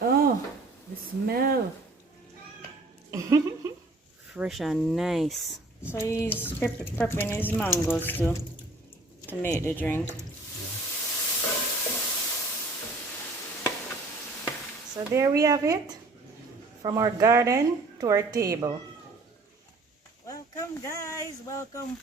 Oh, the smell. Fresh and nice. So he's prepping his mangoes to make the drink. So there we have it. From our garden to our table. Welcome guys, welcome.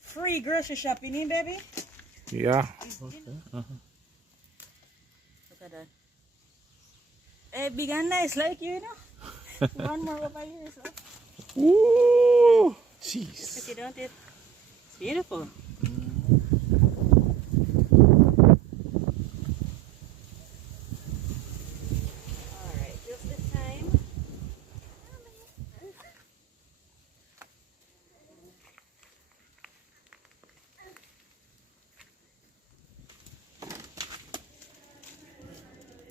Free grocery shopping, eh, baby? Yeah. Okay. Look at that. Hey, big and nice like you know. One more over here, so. Ooh, jeez. Look, don't it? It's beautiful. Alright, just the time.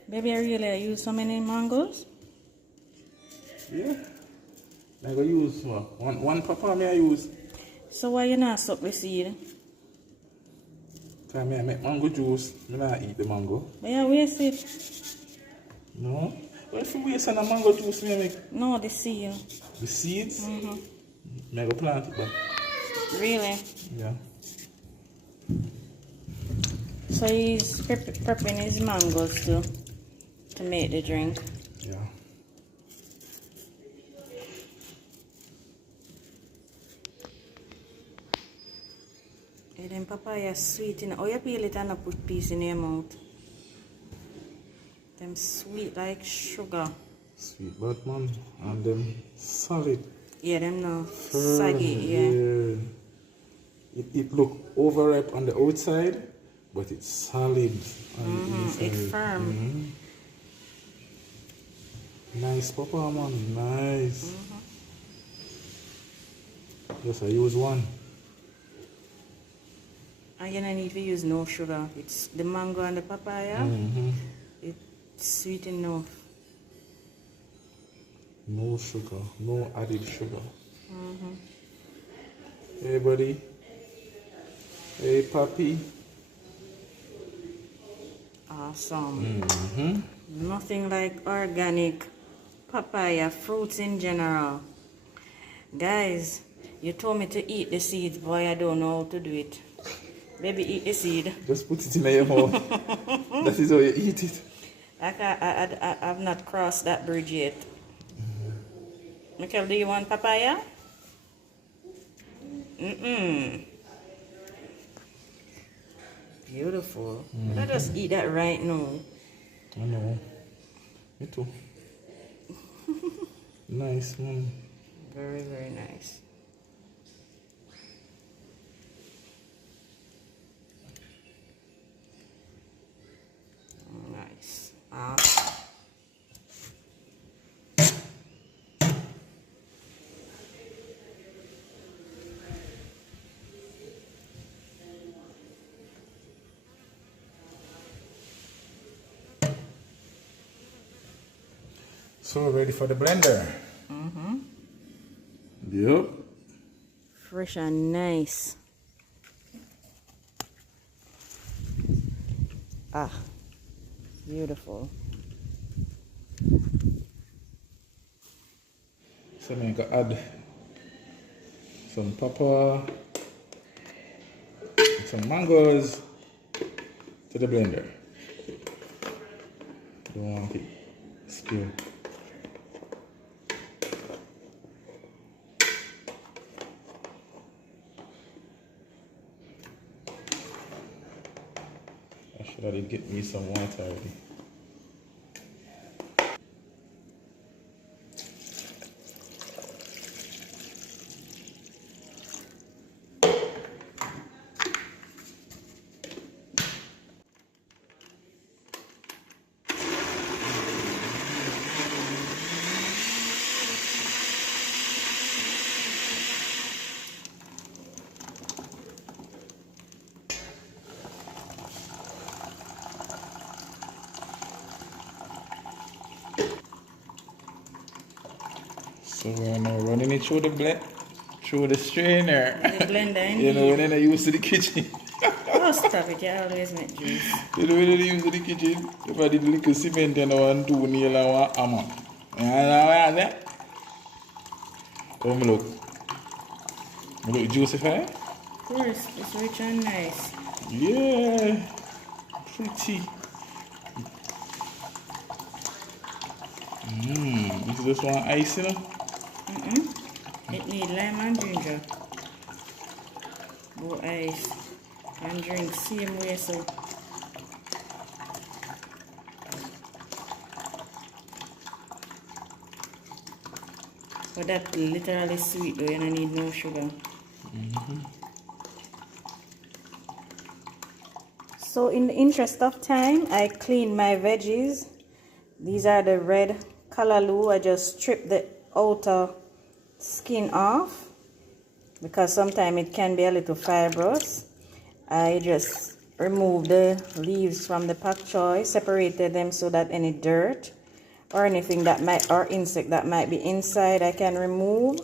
Baby, I really use so many mangoes. Yeah. I'm going to use one papa I use. So why you not suck the seed? Because I make mango juice. I don't eat the mango. But yeah, waste it. No. Well, if you waste on a mango juice, I make No, the seed. the seeds. Mm-hmm. I go plant it back. Really? Yeah. So he's prepping his mangoes to make the drink. Yeah. Hey, them papaya sweet, you know. Oh, you peel it and not put piece in your mouth. Them sweet like sugar. Sweet but man. And them solid. Yeah, them no Firm, saggy, yeah. It look overripe on the outside, but it's solid on the inside. It's firm. Nice papa man, nice. Yes, I use one. And you don't need to use no sugar. It's the mango and the papaya. It's sweet enough. No sugar, no added sugar. Hey buddy. Hey papi. Awesome. Nothing like organic papaya fruits in general. Guys, you told me to eat the seeds, boy, I don't know how to do it. Baby, eat the seed. Just put it in your mouth. That is how you eat it. I've not crossed that bridge yet. Michael, do you want papaya? Beautiful. Let us eat that right now. I know. Me too. Nice man. Very, very nice. Nice. So ready for the blender? Yep. Fresh and nice. Beautiful. So I'm going to add some pepper, some mangoes to the blender. Don't want it spill. I should have get me some water already. So we're now running it through the strainer. The blender, You know, when I used to the kitchen. Oh, stop it. You always make juice. You know when they use in the kitchen? If I did little cement and one two nail and one hammer. And that. Come look. Look juicy, Of course, it's rich and nice. yeah. Pretty. This is just one ice, you know? It need lime and ginger. Go ice and drink same way so. But that literally sweet though, you don't need no sugar. So in the interest of time, I clean my veggies. These are the red callaloo. I just strip the outer skin off because sometimes it can be a little fibrous. I just remove the leaves from the pak choy, separated them so that any dirt or anything that might, or insect that might be inside, I can remove.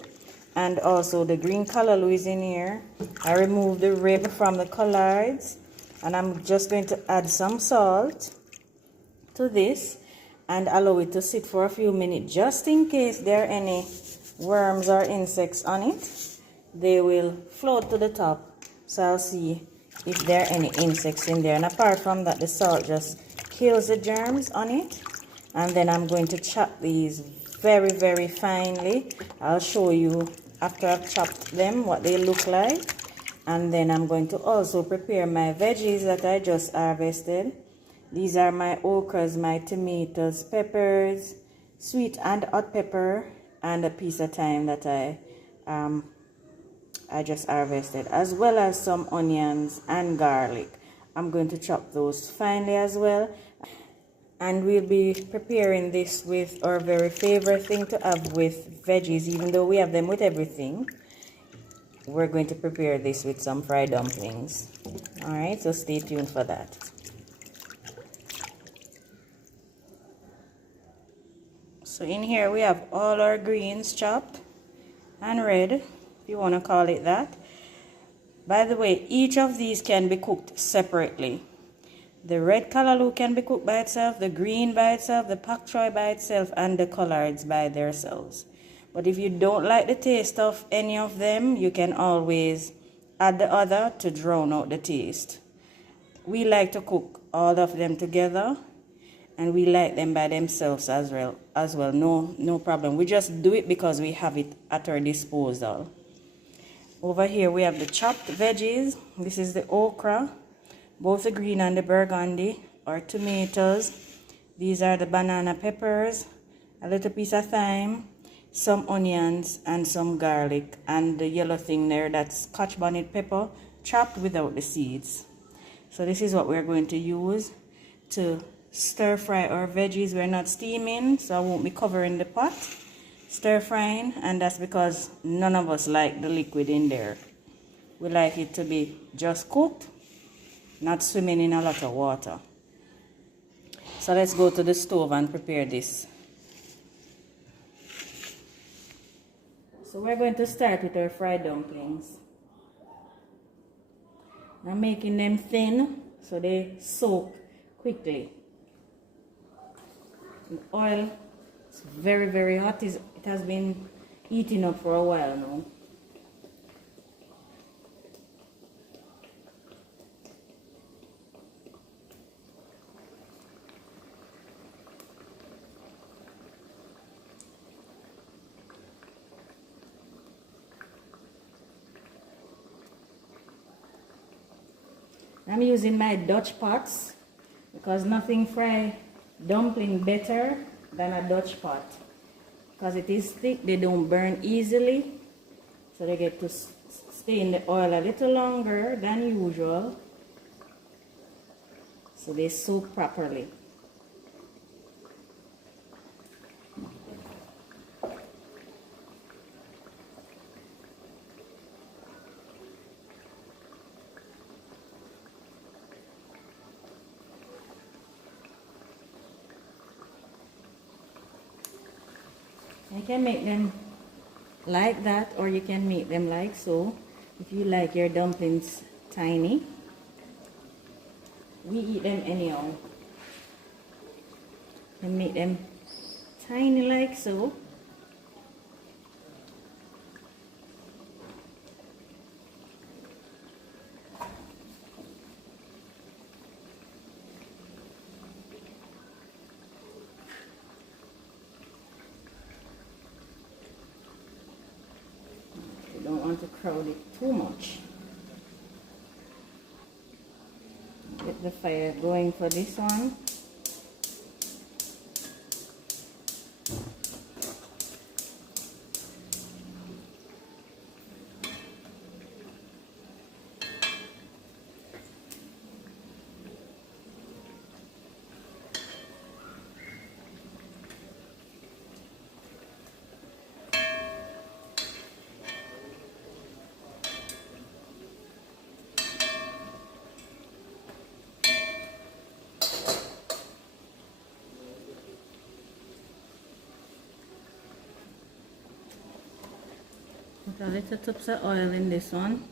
And also the green callaloo is in here. I remove the rib from the collards, and I'm just going to add some salt to this and allow it to sit for a few minutes just in case there are any worms or insects on it. They will float to the top, so I'll see if there are any insects in there. And apart from that, the salt just kills the germs on it. And then I'm going to chop these very, very finely. I'll show you after I've chopped them what they look like. And then I'm going to also prepare my veggies that I just harvested. These are my okras, my tomatoes, peppers, sweet and hot pepper, and a piece of thyme that I just harvested, as well as some onions and garlic. I'm going to chop those finely as well. And we'll be preparing this with our very favorite thing to have with veggies, even though we have them with everything. We're going to prepare this with some fried dumplings. Alright, so stay tuned for that. So in here we have all our greens chopped and red, if you want to call it that. By the way, each of these can be cooked separately. The red callaloo can be cooked by itself, the green by itself, the pak choy by itself, and the collards by themselves. But if you don't like the taste of any of them, you can always add the other to drown out the taste. We like to cook all of them together, and we like them by themselves as well. No problem. We just do it because we have it at our disposal. Over here we have the chopped veggies. This is the okra, both the green and the burgundy, or tomatoes. These are the banana peppers, a little piece of thyme, some onions, and some garlic, and the yellow thing there, that's Scotch bonnet pepper, chopped without the seeds. So this is what we're going to use to stir fry our veggies. We're not steaming, so I won't be covering the pot. Stir frying, and that's because none of us like the liquid in there. We like it to be just cooked, not swimming in a lot of water. So let's go to the stove and prepare this. So we're going to start with our fried dumplings. I'm making them thin so they soak quickly. The oil is very, very hot. It has been heating up for a while now. I'm using my Dutch pots because nothing fry dumpling better than a Dutch pot, because it is thick, they don't burn easily, so they get to stay in the oil a little longer than usual, so they soak properly. You can make them like that, or you can make them like so, if you like your dumplings tiny. we eat them anyhow. And make them tiny like so. You don't want to crowd it too much. Get the fire going for this one. Put a little touch of oil in this one.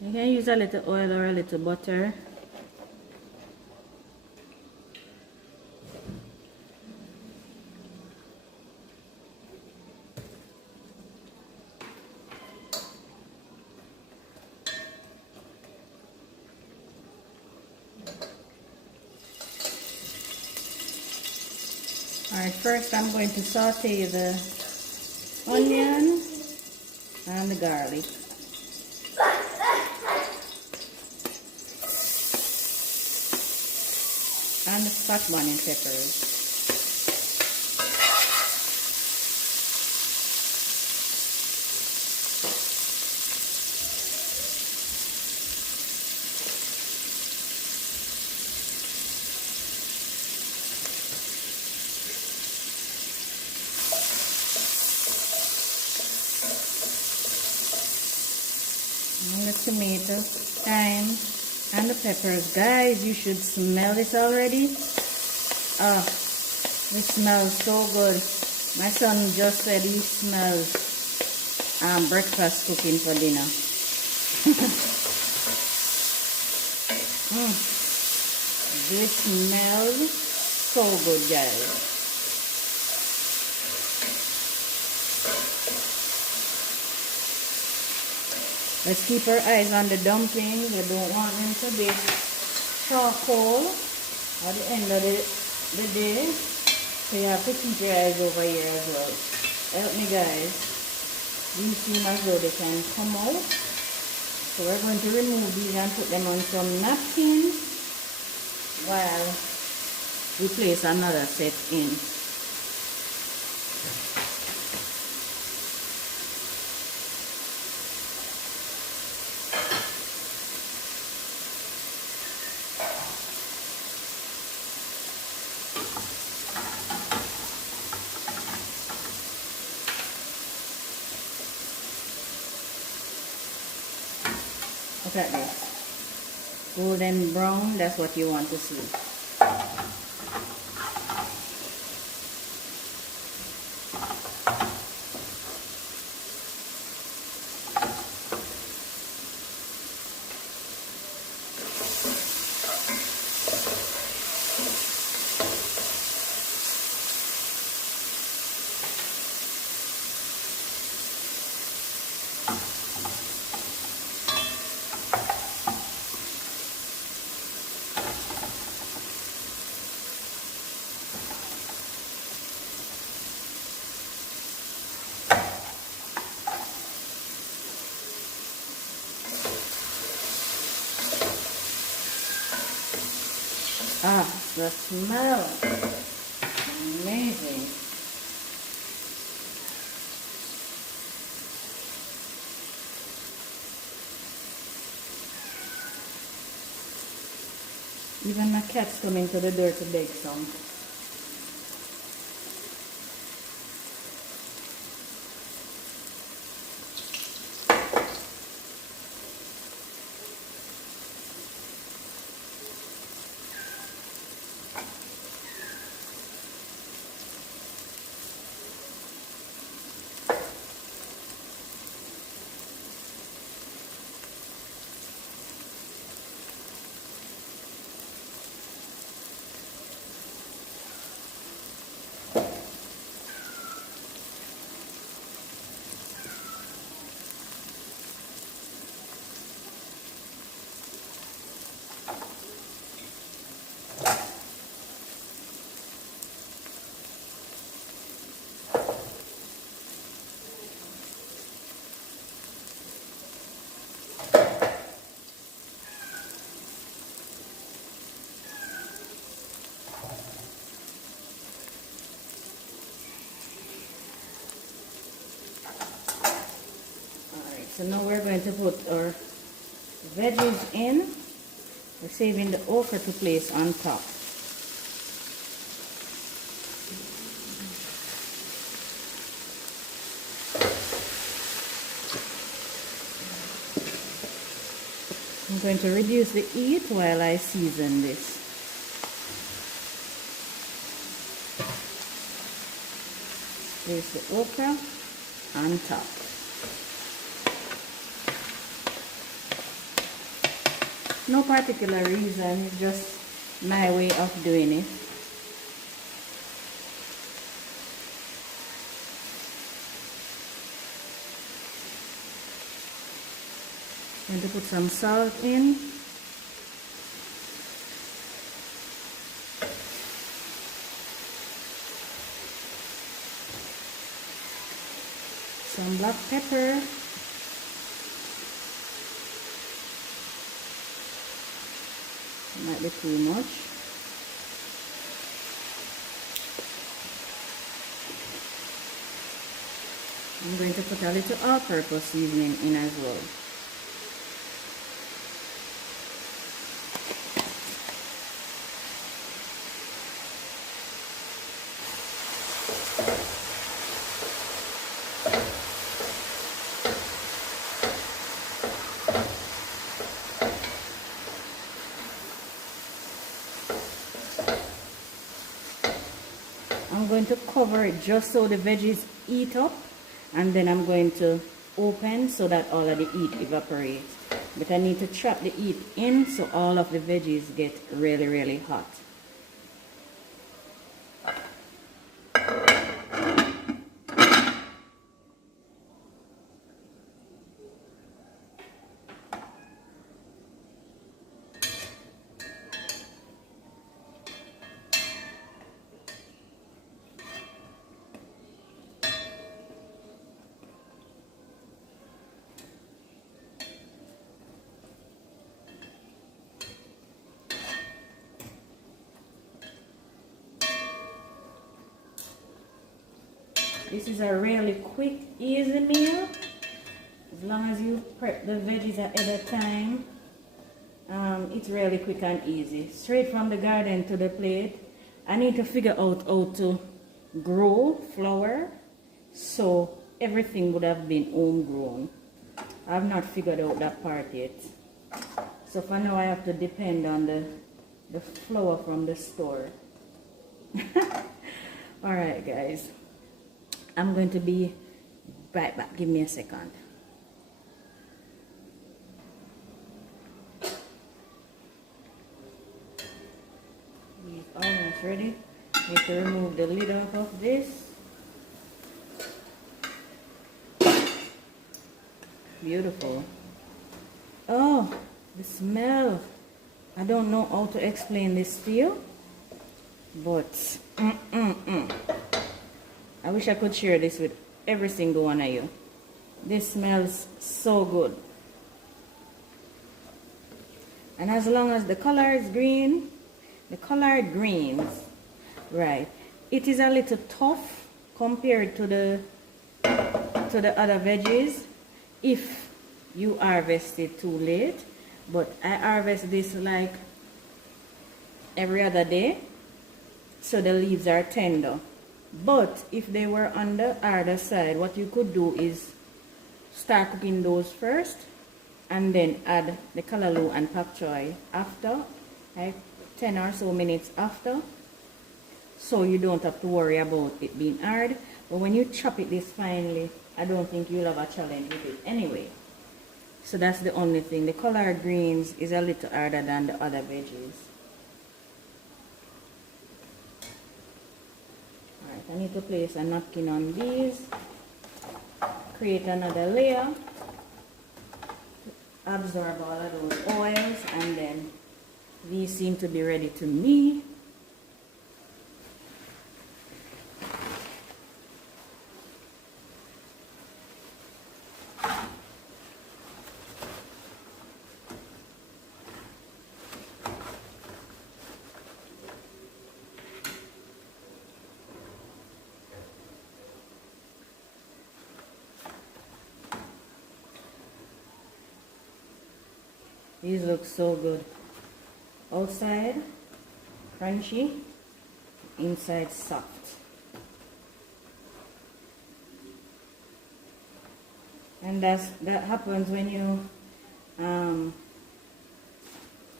You can use a little oil or a little butter. Alright, first I'm going to saute the onion and the garlic. And the fat onion peppers. And the tomato, thyme, and the peppers. Guys, you should smell this already. Ah, it smells so good. My son just said he smells breakfast cooking for dinner. This smells so good, guys. Let's keep our eyes on the dumplings. We don't want them to be charcoal at the end of the day. So you have to keep your eyes over here as well. Help me, guys. These seem as though they can come out. So we're going to remove these and put them on some napkins while we place another set in. Look at this. Golden brown, that's what you want to see. Ah, the smell. Amazing. Even my cats come into the door to beg some. So now we're going to put our veggies in. We're saving the okra to place on top. I'm going to reduce the heat while I season this. Place the okra on top. No particular reason, it's just my way of doing it. Going to put some salt in. Some black pepper. Might be too much. I'm going to put a little all-purpose seasoning in as well. I'm going to cover it just so the veggies eat up, and then I'm going to open so that all of the heat evaporates. But I need to trap the heat in so all of the veggies get really, really hot. This is a really quick, easy meal. As long as you prep the veggies ahead of time, it's really quick and easy. Straight from the garden to the plate. I need to figure out how to grow flour, so everything would have been homegrown. I have not figured out that part yet. So for now I have to depend on the flour from the store. Alright guys. I'm going to be right back. Give me a second. It's almost ready. Need to remove the lid off of this. Beautiful. Oh, the smell. I don't know how to explain this to you, but I wish I could share this with every single one of you. This smells so good. And as long as the color is green, the colored greens, right, it is a little tough compared to the other veggies if you harvest it too late. But I harvest this like every other day, so the leaves are tender. But if they were on the harder side, what you could do is start cooking those first and then add the callaloo and pak choy after, like 10 or so minutes after, so you don't have to worry about it being hard. But when you chop it this finely, I don't think you'll have a challenge with it anyway. So that's the only thing. The collard greens is a little harder than the other veggies. Alright, I need to place a napkin on these. Create another layer. Absorb all of those oils, and then these seem to be ready to me. These look so good. Outside, crunchy, inside soft. And that happens when you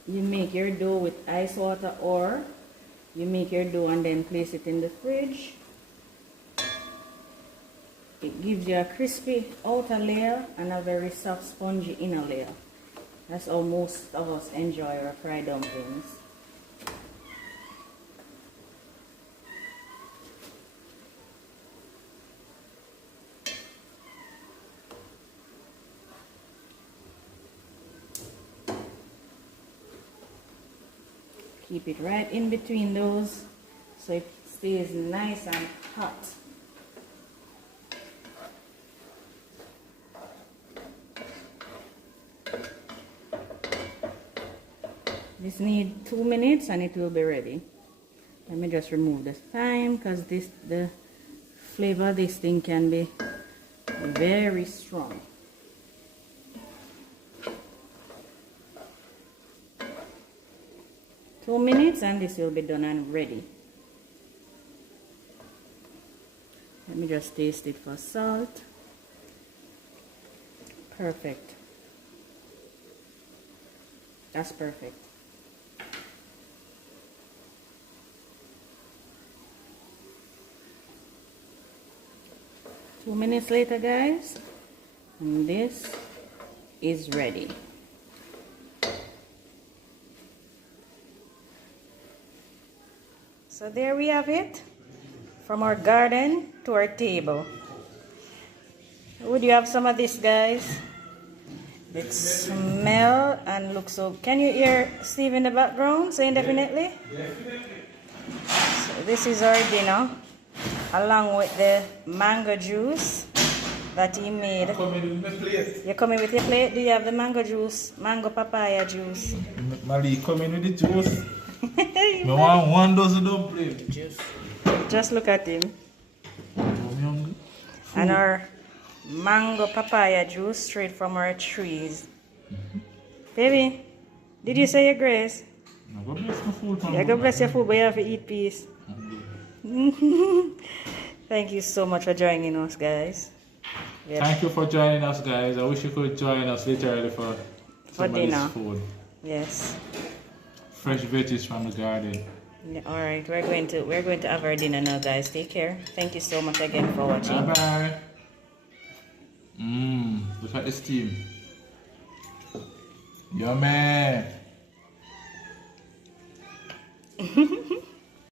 make your dough with ice water, or you make your dough and then place it in the fridge. It gives you a crispy outer layer and a very soft spongy inner layer. That's how most of us enjoy our fried dumplings. Keep it right in between those so it stays nice and hot. This needs 2 minutes and it will be ready. Let me just remove the thyme because the flavor of this thing can be very strong. Two minutes and this will be done and ready. Let me just taste it for salt. Perfect. That's perfect. Two minutes later, guys, and this is ready. So there we have it, from our garden to our table. Would you have some of this, guys? It smell and looks so. Can you hear Steve in the background saying definitely? So this is our dinner, along with the mango juice that he made. I'm coming with my plate. You're coming with your plate? Do you have the mango juice, mango papaya juice? Mali, coming with the juice. I want 1 dozen dumplings. Just look at him. And our mango papaya juice straight from our trees. Baby, did you say your grace? God bless my food. Yeah, God bless your food, but you have to eat peace. Thank you so much for joining us, guys. Yep. Thank you for joining us, guys. I wish you could join us literally for dinner. Food. Yes. Fresh veggies from the garden. Yeah, all right, we're going to have our dinner now, guys. Take care. Thank you so much again for watching. Bye bye. Look at the steam. Yummy.